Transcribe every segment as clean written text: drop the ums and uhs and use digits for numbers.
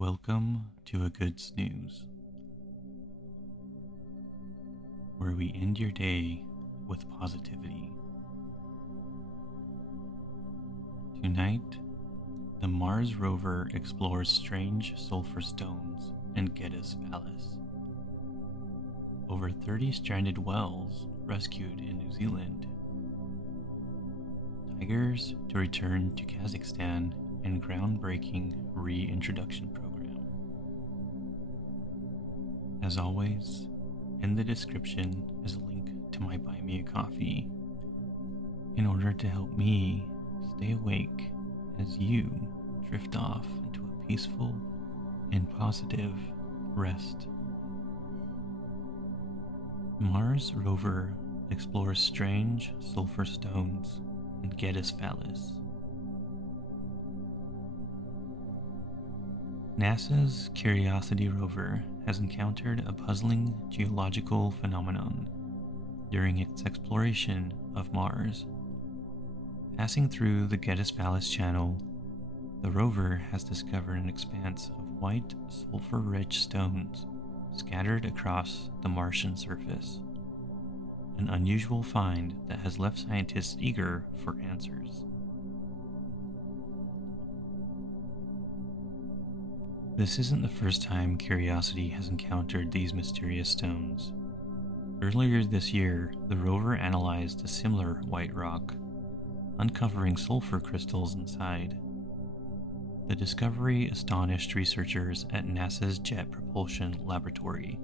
Welcome to a good snooze, where we end your day with positivity. Tonight, the Mars rover explores strange sulfur stones in Gedis, Vallis. Over 30 stranded whales rescued in New Zealand. Tigers to return to Kazakhstan and groundbreaking Reintroduction program. As always, in the description is a link to my Buy Me a Coffee in order to help me stay awake as you drift off into a peaceful and positive rest. Mars rover explores strange sulfur stones in Gedis, Vallis. NASA's Curiosity rover has encountered a puzzling geological phenomenon during its exploration of Mars. Passing through the Gedis Vallis channel, the rover has discovered an expanse of white sulfur-rich stones scattered across the Martian surface, an unusual find that has left scientists eager for answers. This isn't the first time Curiosity has encountered these mysterious stones. Earlier this year, the rover analyzed a similar white rock, uncovering sulfur crystals inside. The discovery astonished researchers at NASA's Jet Propulsion Laboratory,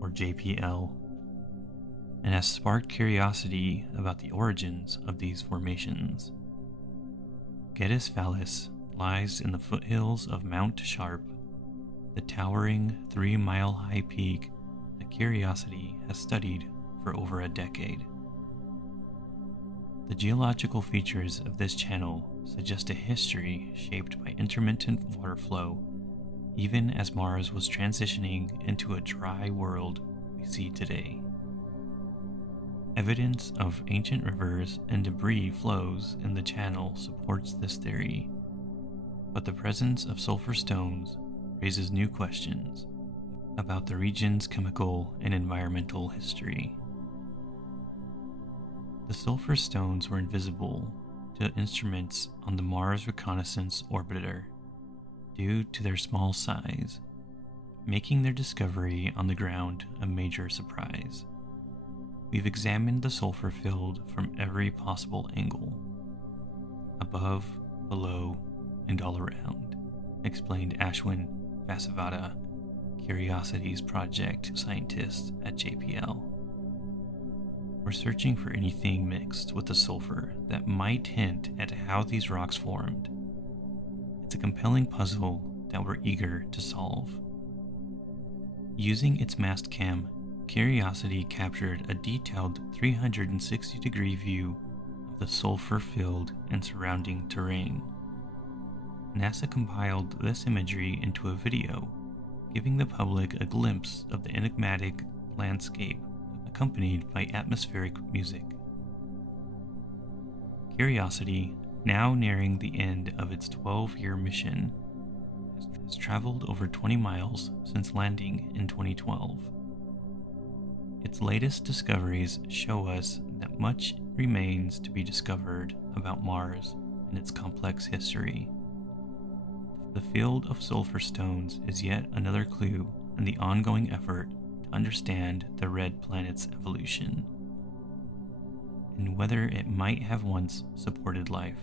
or JPL, and has sparked curiosity about the origins of these formations. Gedis Vallis lies in the foothills of Mount Sharp, the towering 3-mile-high peak that Curiosity has studied for over a decade. The geological features of this channel suggest a history shaped by intermittent water flow, even as Mars was transitioning into a dry world we see today. Evidence of ancient rivers and debris flows in the channel supports this theory, but the presence of sulfur stones raises new questions about the region's chemical and environmental history. The sulfur stones were invisible to instruments on the Mars Reconnaissance Orbiter due to their small size, making their discovery on the ground a major surprise. We've examined the sulfur field from every possible angle, above, below, and all around, explained Ashwin Vasavada, Curiosity's project scientist at JPL. We're searching for anything mixed with the sulfur that might hint at how these rocks formed. It's a compelling puzzle that we're eager to solve. Using its mast cam, Curiosity captured a detailed 360-degree view of the sulfur field and surrounding terrain. NASA compiled this imagery into a video, giving the public a glimpse of the enigmatic landscape accompanied by atmospheric music. Curiosity, now nearing the end of its 12-year mission, has traveled over 20 miles since landing in 2012. Its latest discoveries show us that much remains to be discovered about Mars and its complex history. The field of sulfur stones is yet another clue in the ongoing effort to understand the red planet's evolution and whether it might have once supported life.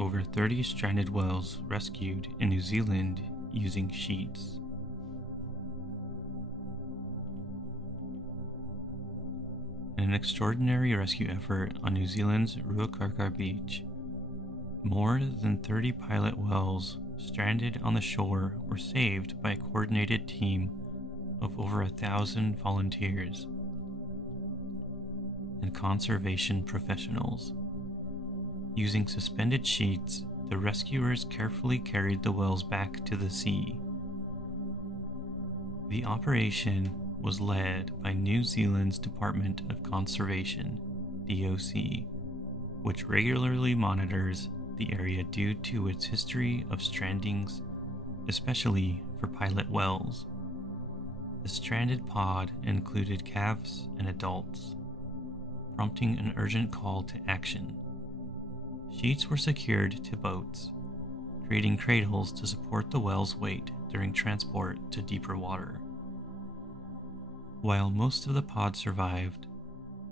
Over 30 stranded whales rescued in New Zealand using sheets. In an extraordinary rescue effort on New Zealand's Ruakaka beach, more than 30 pilot whales stranded on the shore were saved by a coordinated team of over 1,000 volunteers and conservation professionals. Using suspended sheets, the rescuers carefully carried the whales back to the sea. The operation was led by New Zealand's Department of Conservation, DOC, which regularly monitors the area due to its history of strandings, especially for pilot whales. The stranded pod included calves and adults, prompting an urgent call to action. Sheets were secured to boats, creating cradles to support the whale's weight during transport to deeper water. While most of the pod survived,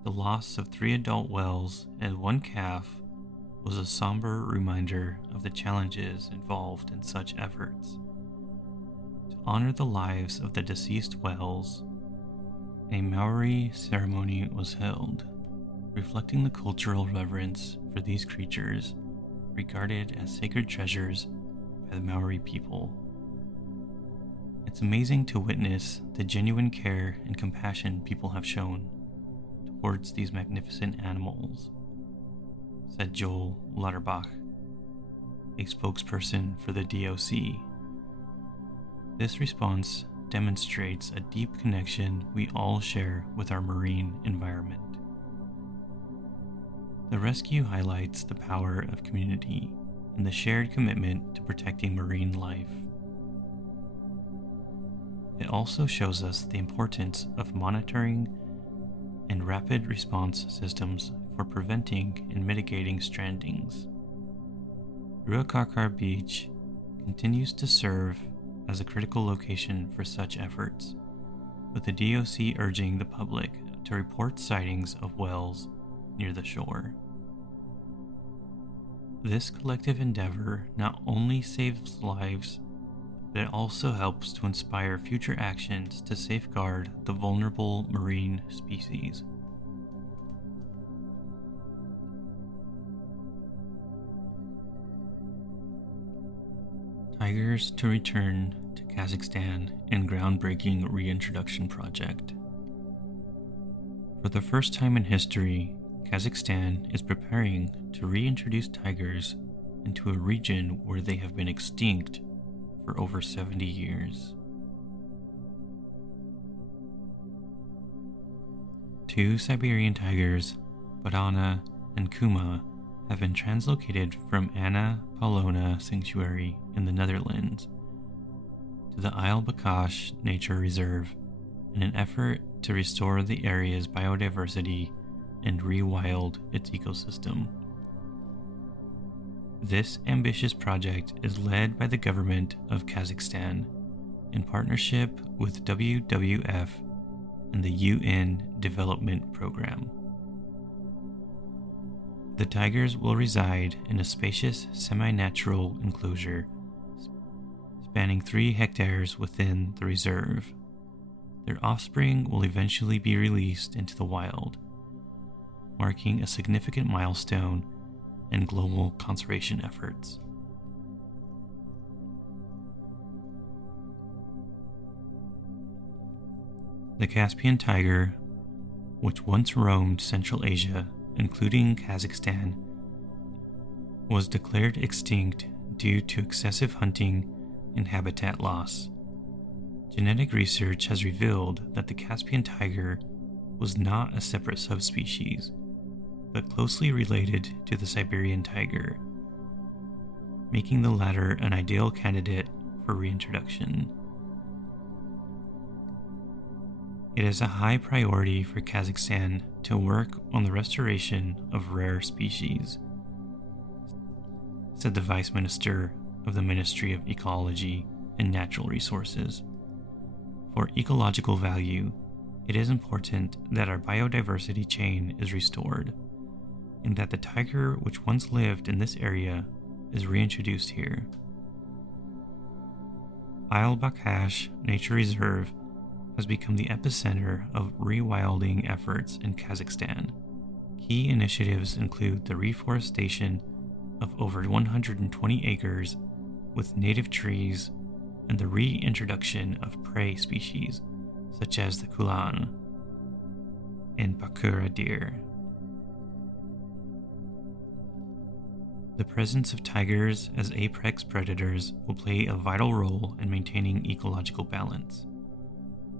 the loss of 3 adult whales and 1 calf was a somber reminder of the challenges involved in such efforts. To honor the lives of the deceased whales, a Maori ceremony was held, reflecting the cultural reverence for these creatures regarded as sacred treasures by the Maori people. It's amazing to witness the genuine care and compassion people have shown towards these magnificent animals, said Joel Lauterbach, a spokesperson for the DOC. This response demonstrates a deep connection we all share with our marine environment. The rescue highlights the power of community and the shared commitment to protecting marine life. It also shows us the importance of monitoring and rapid response systems for preventing and mitigating strandings. Ruakakar Beach continues to serve as a critical location for such efforts, with the DOC urging the public to report sightings of whales near the shore. This collective endeavor not only saves lives, but it also helps to inspire future actions to safeguard the vulnerable marine species. Tigers to return to Kazakhstan and groundbreaking reintroduction project. For the first time in history, Kazakhstan is preparing to reintroduce tigers into a region where they have been extinct for over 70 years. 2 Siberian tigers, Badana and Kuma, have been translocated from Anna Paulowna Sanctuary in the Netherlands to the Isle Bakash Nature Reserve in an effort to restore the area's biodiversity and rewild its ecosystem. This ambitious project is led by the government of Kazakhstan in partnership with WWF and the UN Development Program. The tigers will reside in a spacious semi-natural enclosure spanning 3 hectares within the reserve. Their offspring will eventually be released into the wild, marking a significant milestone in global conservation efforts. The Caspian tiger, which once roamed Central Asia, including Kazakhstan, was declared extinct due to excessive hunting and habitat loss. Genetic research has revealed that the Caspian tiger was not a separate subspecies, but closely related to the Siberian tiger, making the latter an ideal candidate for reintroduction. It is a high priority for Kazakhstan to work on the restoration of rare species, said the Vice Minister of the Ministry of Ecology and Natural Resources. For ecological value, it is important that our biodiversity chain is restored, and that the tiger which once lived in this area is reintroduced here. Isle Bakash Nature Reserve has become the epicenter of rewilding efforts in Kazakhstan. Key initiatives include the reforestation of over 120 acres with native trees and the reintroduction of prey species such as the kulan and bakura deer. The presence of tigers as apex predators will play a vital role in maintaining ecological balance.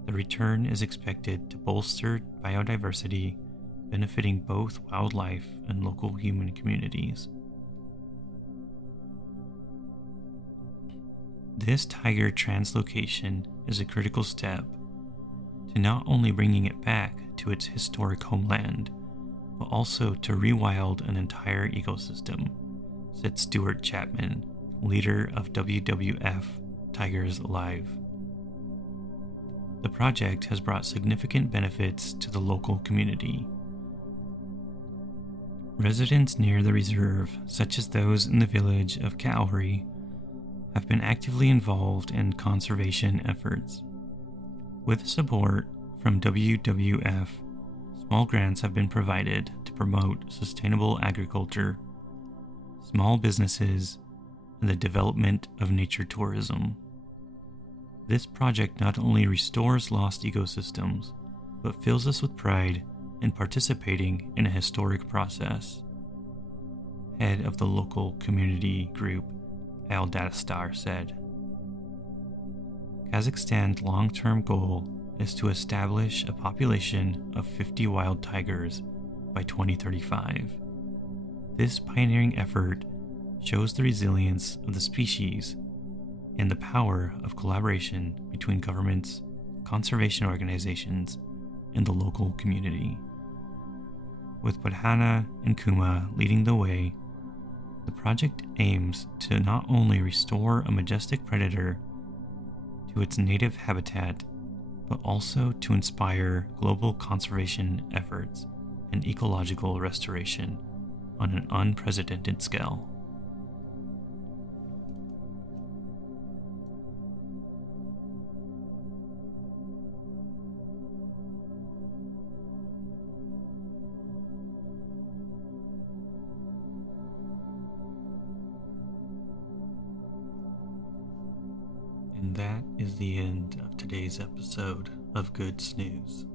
The return is expected to bolster biodiversity, benefiting both wildlife and local human communities. This tiger translocation is a critical step to not only bringing it back to its historic homeland, but also to rewild an entire ecosystem, said Stuart Chapman, leader of WWF Tigers Alive. The project has brought significant benefits to the local community. Residents near the reserve, such as those in the village of Kaori, have been actively involved in conservation efforts. With support from WWF, small grants have been provided to promote sustainable agriculture, small businesses, and the development of nature tourism. This project not only restores lost ecosystems, but fills us with pride in participating in a historic process. Head of the local community group, Al Datastar, said. Kazakhstan's long-term goal is to establish a population of 50 wild tigers by 2035. This pioneering effort shows the resilience of the species and the power of collaboration between governments, conservation organizations, and the local community. With Padhana and Kuma leading the way, the project aims to not only restore a majestic predator to its native habitat, but also to inspire global conservation efforts and ecological restoration on an unprecedented scale. And that is the end of today's episode of Good Snooze.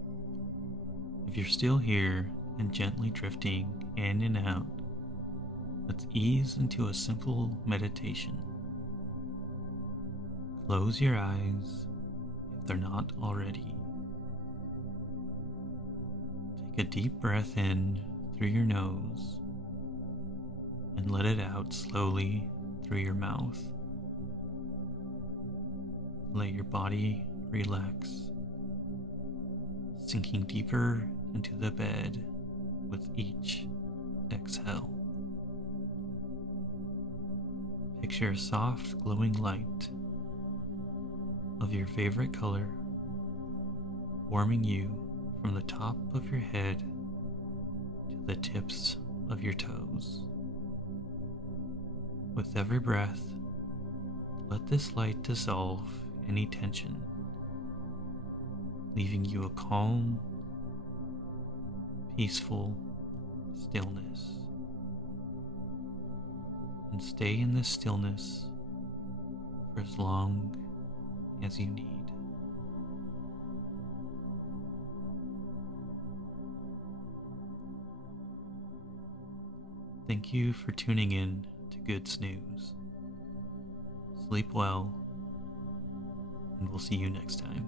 If you're still here and gently drifting in and out, let's ease into a simple meditation. Close your eyes if they're not already. Take a deep breath in through your nose and let it out slowly through your mouth. Let your body relax, sinking deeper into the bed with each exhale. Picture a soft glowing light of your favorite color warming you from the top of your head to the tips of your toes. With every breath, let this light dissolve any tension, leaving you a calm, peaceful stillness. And stay in this stillness for as long as you need. Thank you for tuning in to Good Snooze. Sleep well, and we'll see you next time.